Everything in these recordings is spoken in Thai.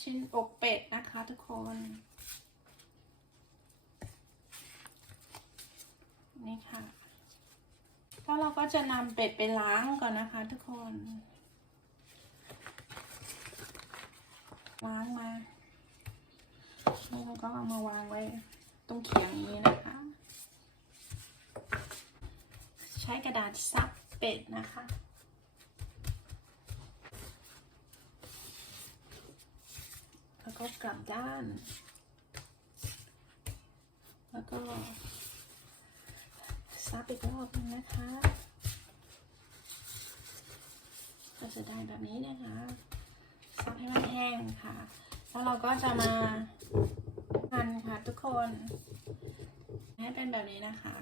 ชิ้นอกเป็ดนะคะทุกคน นี่ค่ะแล้วเราก็จะนำเป็ดไปล้างก่อนนะคะทุกคน ล้างมาแล้วเราก็เอามาวางไว้ตรงเขียงนี้นะคะ ใช้กระดาษซับเป็ดนะคะ แล้วก็กลับด้าน แล้วก็ซับอีกรอบนึงนะคะ ก็จะได้แบบนี้นะคะซับให้มันแห้งค่ะ แล้วเราก็จะมาหั่นค่ะทุกคน ให้เป็นแบบนี้นะคะ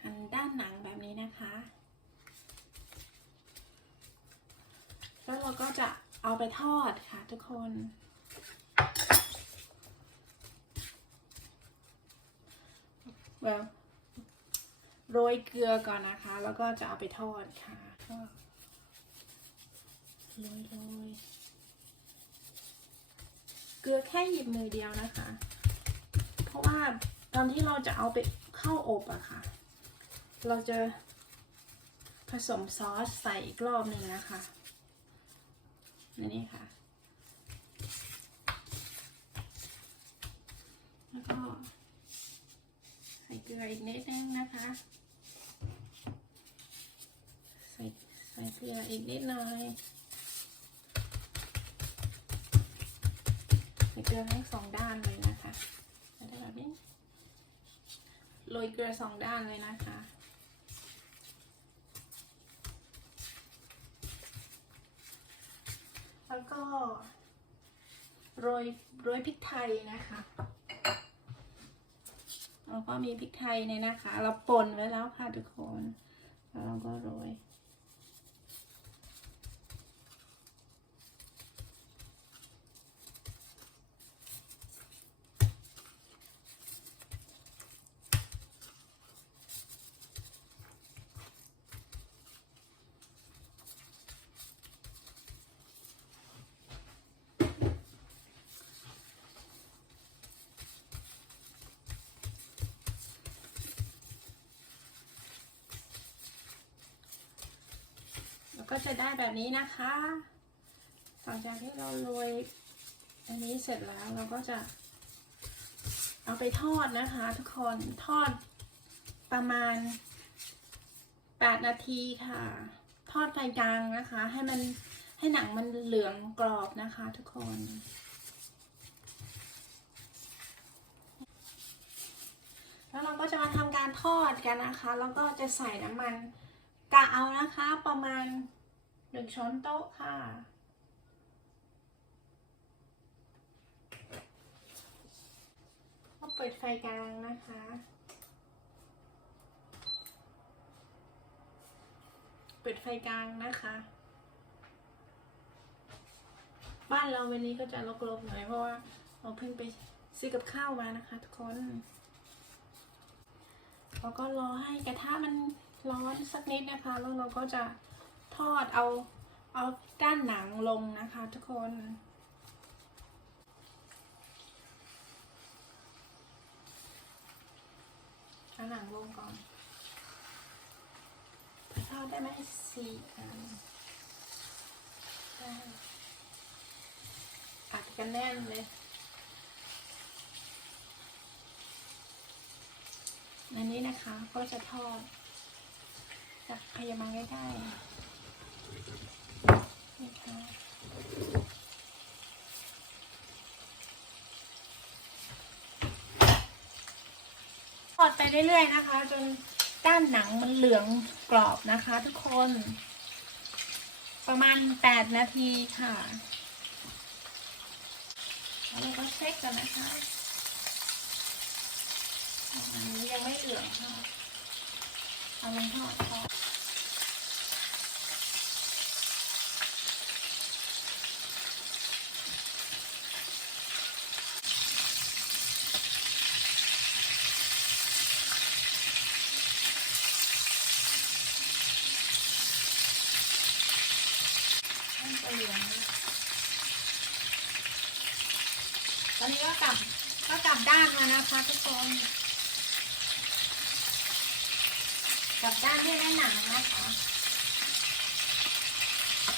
หันด้านหนังแบบนี้นะคะ แล้วเราก็จะเอาไปทอดค่ะทุกคน well โรยเกลือก่อนนะคะ แล้วก็จะเอาไปทอดค่ะก็โรยโรยเกลือแค่หยิบมือเดียวนะคะ เพราะว่าตอนที่เราจะเอาไปเข้าอบอะค่ะ เราจะผสมซอสใส่อีกรอบหนึ่งนะคะ นี่นี่ค่ะ แล้วก็ใส่เกลืออีกนิดนึงนะคะ ใส่ใส่เกลืออีกนิดหน่อยใส่เกลือทั้งสองด้านเลยนะคะจะได้แบบนี้โรยเกลือสองด้านเลยนะคะ แล้วก็โรยโรยพริกไทยนะคะแล้วก็มีพริกไทยเนี่ยนะคะ เราป่นไว้แล้วค่ะทุกคน แล้วเราก็โรย ก็จะได้แบบนี้นะคะหลังจากที่เราโรยอันนี้เสร็จแล้วเราก็จะเอาไปทอดนะคะ ทุกคนทอดประมาณ 8 นาทีค่ะ ทอดไฟกลางนะคะ ให้มันให้หนังมันเหลืองกรอบนะคะ ทุกคนแล้วเราก็จะมาทำการทอดกันนะคะ แล้วก็จะใส่น้ำมันกะเอานะคะประมาณ หนึ่งช้อนโต๊ะค่ะ ก็เปิดไฟกลางนะคะ เปิดไฟกลางนะคะ บ้านเราวันนี้ก็จะรกๆหน่อยเพราะว่าเราเพิ่งไปซื้อกับข้าวมานะคะทุกคนแล้วก็รอให้กระทะมันร้อนสักนิดนะคะ แล้วเราก็จะ ทอดเอาเอาด้านหนังลงนะคะทุกคน เอาหนังลงก่อนทอดได้ไหมสี่อันได้อัดกันแน่นเลยอันนี้นะคะก็จะทอดจากพยามาใกล้ๆ ทอดไปเรื่อยๆนะคะ จนด้านหนังมันเหลืองกรอบนะคะ ทุกคน ประมาณ 8 นาทีค่ะแล้วเราก็เช็คกันนะคะยังไม่เหลืองค่ะเอาลงทอดทอด ลืองตอนนี้ก็กลับก็กลับด้านมานะคะทุกคนกลับด้านด้วยแม่หนังนะคะ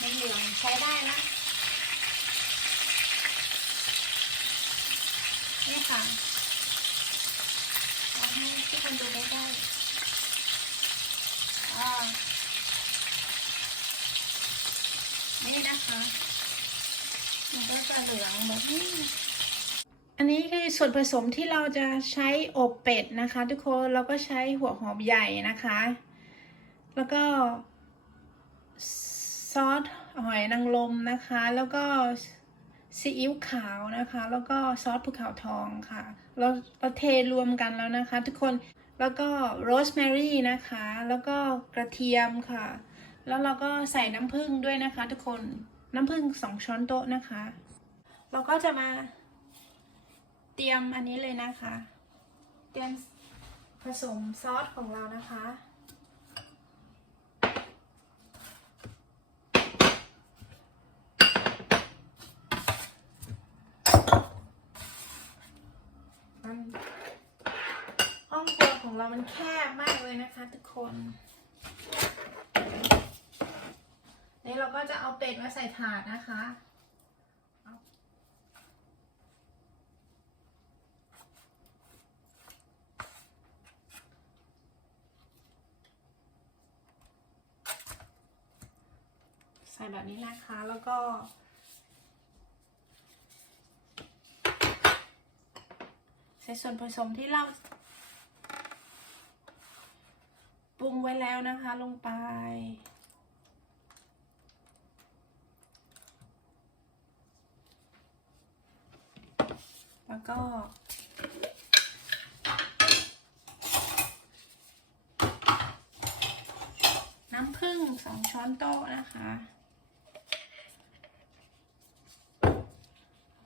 ในเหลืองใช้ได้นะนี่ค่ะเอาให้ทุกคนดูได้ได้อ่า นี่นะคะ มันก็จะเหลืองแบบนี้ อันนี้คือส่วนผสมที่เราจะใช้อบเป็ดนะคะ ทุกคนแล้วก็ใช้หัวหอมใหญ่นะคะ แล้วก็ซอสหอยนางรมนะคะ แล้วก็ซีอิ๊วขาวนะคะ แล้วก็ซอสภูเขาทองค่ะ เราเราเทรวมกันแล้วนะคะ ทุกคน แล้วก็โรสแมรี่นะคะ แล้วก็กระเทียมค่ะ แล้วเราก็ใส่น้ำผึ้งด้วยนะคะ ทุกคนน้ำผึ้งสองช้อนโต๊ะนะคะ เราก็จะมาเตรียมอันนี้เลยนะคะ เตรียมผสมซอสของเรานะคะห้องครัวของเรามันแคบมากเลยนะคะ ทุกคน ก็จะเอาเป็ดมาใส่ถาดนะคะ ใส่แบบนี้นะคะ แล้วก็ใส่ส่วนผสมที่เราปรุงไว้แล้วนะคะลงไป แล้วก็ น้ำผึ้งสองช้อนโต๊ะนะคะ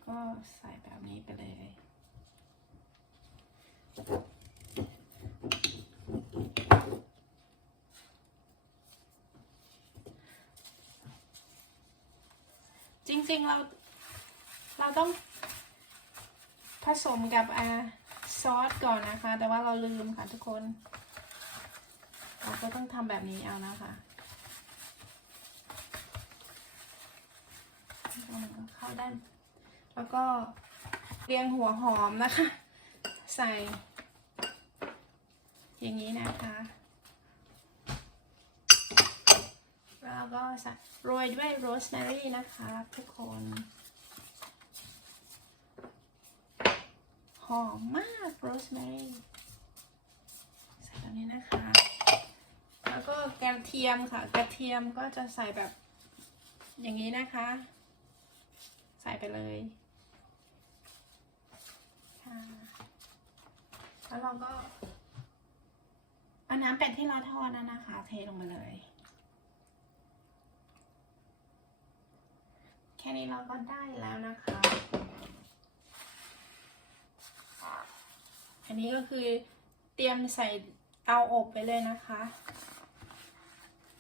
ก็ใส่แบบนี้ไปเลยจริงๆเราเราต้อง ผสมกับอาซอสก่อนนะคะ แต่ว่าเราลืมค่ะทุกคน เราก็ต้องทำแบบนี้เอานะคะเข้าด้าน แล้วก็เรียงหัวหอมนะคะ ใส่ อย่างนี้นะคะแล้วก็ใส่โรยด้วยโรสแมรี่นะคะ ทุกคน อมมากโรสแมรี่ใส่แบบนี้นะคะ แล้วก็กระเทียมค่ะ กระเทียมก็จะใส่แบบอย่างนี้นะคะ ใส่ไปเลยค่ะแล้วเราก็เอาน้ำเป็ดที่เราทอดนั่นนะคะ เทลงมาเลยแค่นี้เราก็ได้แล้วนะคะ อันนี้ก็คือเตรียมใส่เตาอบไปเลยนะคะ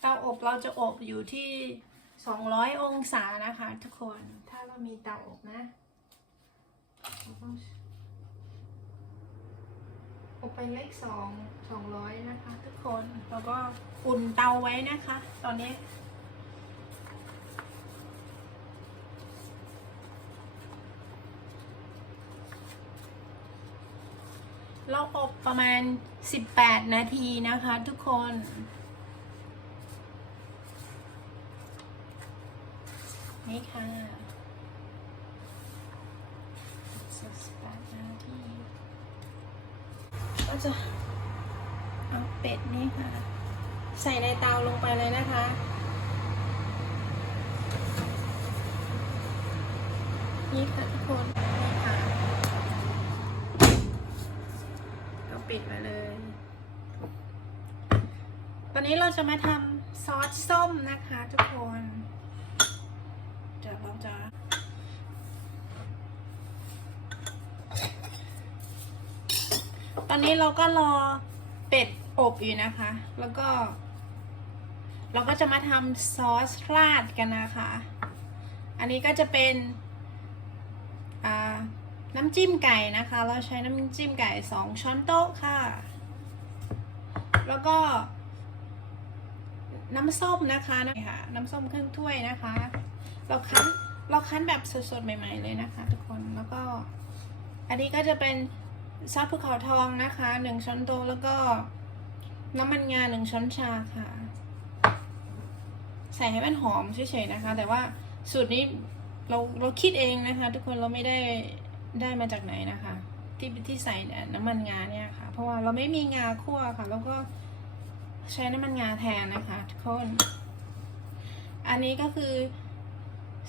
เตาอบเราจะอบอยู่ที่ 200 องศานะคะทุกคน ถ้าเรามีเตาอบนะเราก็อบไปเลขสองสองร้อยนะคะ ทุกคน แล้วก็อุ่นเตาไว้นะคะ ตอนนี้ เราอบ ประมาณ 18 นาทีนะคะทุกคน นี่ค่ะ18นาทีก็จะเอาเป็ดนี่ค่ะ ใส่ในเตาลงไปเลยนะคะนี่ค่ะทุกคนนี่ค่ะ ก็ ปิดไว้เลย ตอนนี้เราจะมาทำซอสส้มนะคะทุกคนเดี๋ยวเราจะตอนนี้เราก็รอเป็ดอบอยู่นะคะ แล้วก็ เราก็จะมาทำซอสราดกันนะคะ อันนี้ก็จะเป็น น้ำจิ้มไก่นะคะ เราใช้น้ำจิ้มไก่สองช้อนโต๊ะค่ะ แล้วก็ น้ำส้มนะคะนี่ค่ะ น้ำส้มครึ่งถ้วยนะคะ เราคั้นเราคั้นแบบสดๆใหม่ ๆเลยนะคะ ทุกคนแล้วก็ อันนี้ก็จะเป็นซอสภูเขาทองนะคะหนึ่งช้อนโต๊ะแล้วก็น้ำมันงาหนึ่งช้อนชาค่ะ ใส่ให้มันหอมเฉยๆนะคะ แต่ว่าสูตรนี้เราเราคิดเองนะคะ ทุกคนเราไม่ได้ ได้มาจากไหนนะคะ ที่ที่ใส่น้ำมันงาเนี่ยค่ะ เพราะว่าเราไม่มีงาคั่วค่ะ แล้วก็ใช้น้ำมันงาแทนนะคะทุกคน อันนี้ก็คือ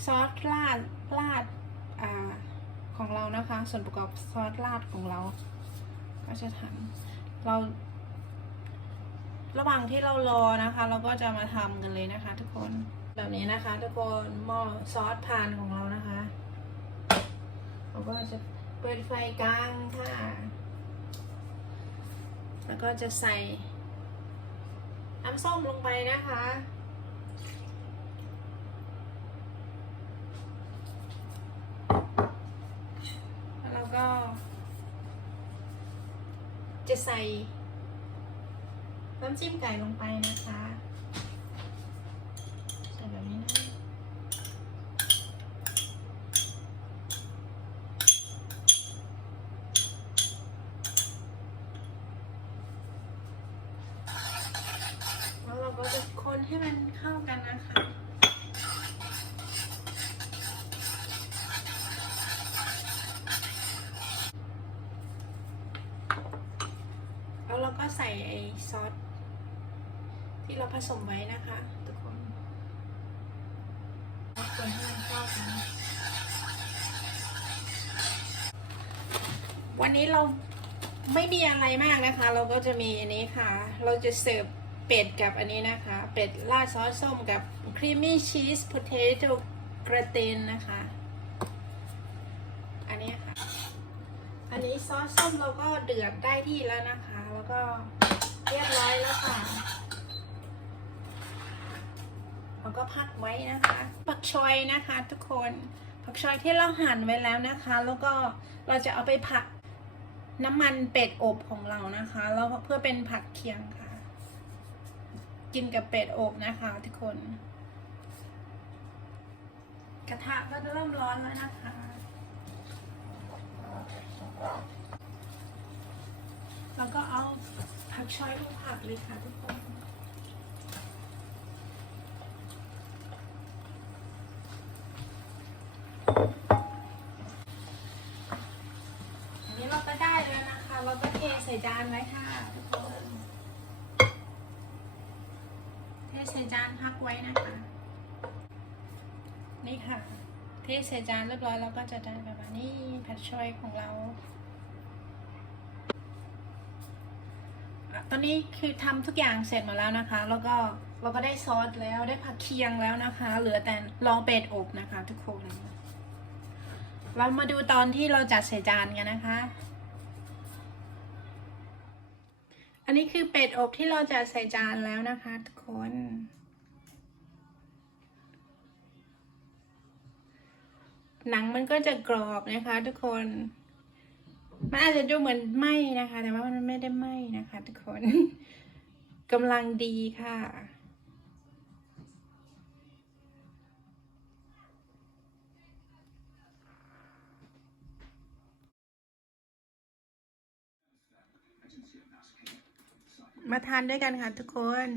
ซอสราดราดอ่าของเรานะคะ ส่วนประกอบซอสราดของเรา ก็จะทำเรา ระหว่างที่เรารอนะคะ เราก็จะมาทำกันเลยนะคะ ทุกคนแบบนี้นะคะ ทุกคนหม้อซอสพานของเรานะคะ เราก็จะเปิดไฟกลางค่ะ แล้วก็จะใส่น้ำส้มลงไปนะคะ แล้วเราก็ จะใส่น้ำจิ้มไก่ลงไปนะคะ ใส่แบบนี้นะ แล้วเราก็จะคน ให้มันเข้ากันนะคะแล้วเราก็ใส่ไอซอสที่เราผสมไว้นะคะทุกคนคนให้มันเข้ากันวันนี้เราไม่มีอะไรมากนะคะ เราก็จะมีอันนี้ค่ะ เราจะเสิร์ฟ เป็ดกับอันนี้นะคะ เป็ดราดซอสส้มกับครีมมี่ชีส p o เ a t o กระเตนนะคะ อันนี้ค่ะ อันนี้ซอสส้มเราก็เดือดได้ที่แล้วนะคะ แล้วก็เรียบร้อยแล้วค่ะเราก็พักไว้นะคะ ผักชอยนะคะทุกคน ผักชอยที่เราหั่นไว้แล้วนะคะ แล้วก็เราจะเอาไปผัดน้ำมันเป็ดอบของเรานะคะ แล้วเพื่อเป็นผักเคียงค่ะ กินกับเป็ดอบนะคะทุกคน กระทะก็เริ่มร้อนแล้วนะคะ แล้วก็เอาผักชอยลงผักเลยค่ะทุกคน อันนี้เราก็ได้แล้วนะคะ เราก็เทใส่จานไว้ค่ะทุกคน เทใส่ จานพักไว้นะคะ นี่ค่ะเทใส่จานเรียบร้อยเราก็จะได้แบบนี้ผัดชอยของเรา ตอนนี้คือทำทุกอย่างเสร็จหมดแล้วนะคะ แล้วก็เราก็ได้ซอสแล้วได้ผักเคียงแล้วนะคะ เหลือแต่ลองเป็ดอบนะคะ ทุกคน เรามาดูตอนที่เราจัดใส่จานกันนะคะอันนี้คือเป็ดอบที่เราจัดใส่จานแล้วนะคะทุกคน หนังมันก็จะกรอบนะคะ ทุกคน มันอาจจะดูเหมือนไหมนะคะ แต่ว่ามันไม่ได้ไหมนะคะ ทุกคนกำลังดีค่ะมาทานด้วยกันค่ะทุกคน